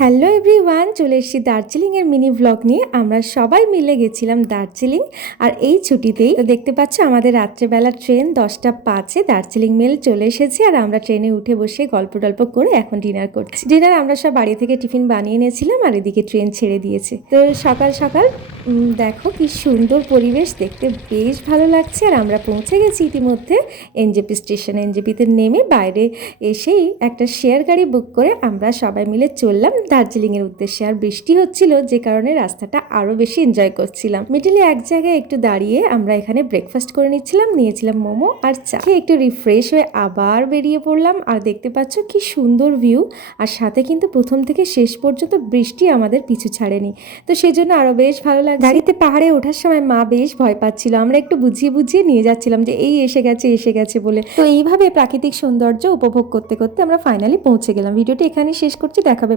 Hello everyone, চলে এসেছি দার্জিলিংয়ের মিনি ব্লগ নিয়ে। আমরা সবাই মিলে গেছিলাম দার্জিলিং। আর এই ছুটিতেই তো দেখতে পাচ্ছ আমাদের রাত্রেবেলা ট্রেন 10টা 5-এ দার্জিলিং মেল চলে এসেছে। আর আমরা ট্রেনে উঠে বসে গল্প টল্প করে এখন ডিনার করছি। ডিনার আমরা সব বাড়ি থেকে টিফিন বানিয়ে নিয়েছিলাম, আর এদিকে ট্রেন ছেড়ে দিয়েছে। তো সকাল সকাল দেখো কি সুন্দর পরিবেশ, দেখতে বেশ ভালো লাগছে। আর আমরা পৌঁছে গেছি ইতিমধ্যে এনজেপি স্টেশনে। এনজেপিতে নেমে বাইরে এসেই একটা শেয়ার গাড়ি বুক করে আমরা সবাই মিলে চললাম দার্জিলিংয়ের উদ্দেশ্যে। আর বৃষ্টি হচ্ছিল, যে কারণে রাস্তাটা আরও বেশি এনজয় করছিলাম। মিডিলে এক জায়গায় একটু দাঁড়িয়ে আমরা এখানে ব্রেকফাস্ট করে নিয়েছিলাম মোমো আর চা খেয়ে একটু রিফ্রেশ হয়ে আবার বেরিয়ে পড়লাম। আর দেখতে পাচ্ছ কি সুন্দর ভিউ, আর সাথে কিন্তু প্রথম থেকে শেষ পর্যন্ত বৃষ্টি আমাদের পিছু ছাড়েনি। তো সেজন্য আরও বেশ ভালো লাগছে। গাড়িতে পাহাড়ে ওঠার সময় মা বেশ ভয় পাচ্ছিল, আমরা একটু বুঝিয়ে বুঝিয়ে নিয়ে যাচ্ছিলাম যে এই এসে গেছে বলে। তো এইভাবে প্রাকৃতিক সৌন্দর্য উপভোগ করতে করতে আমরা ফাইনালি পৌঁছে গেলাম। ভিডিওটি এখানেই শেষ করছি, দেখাবে।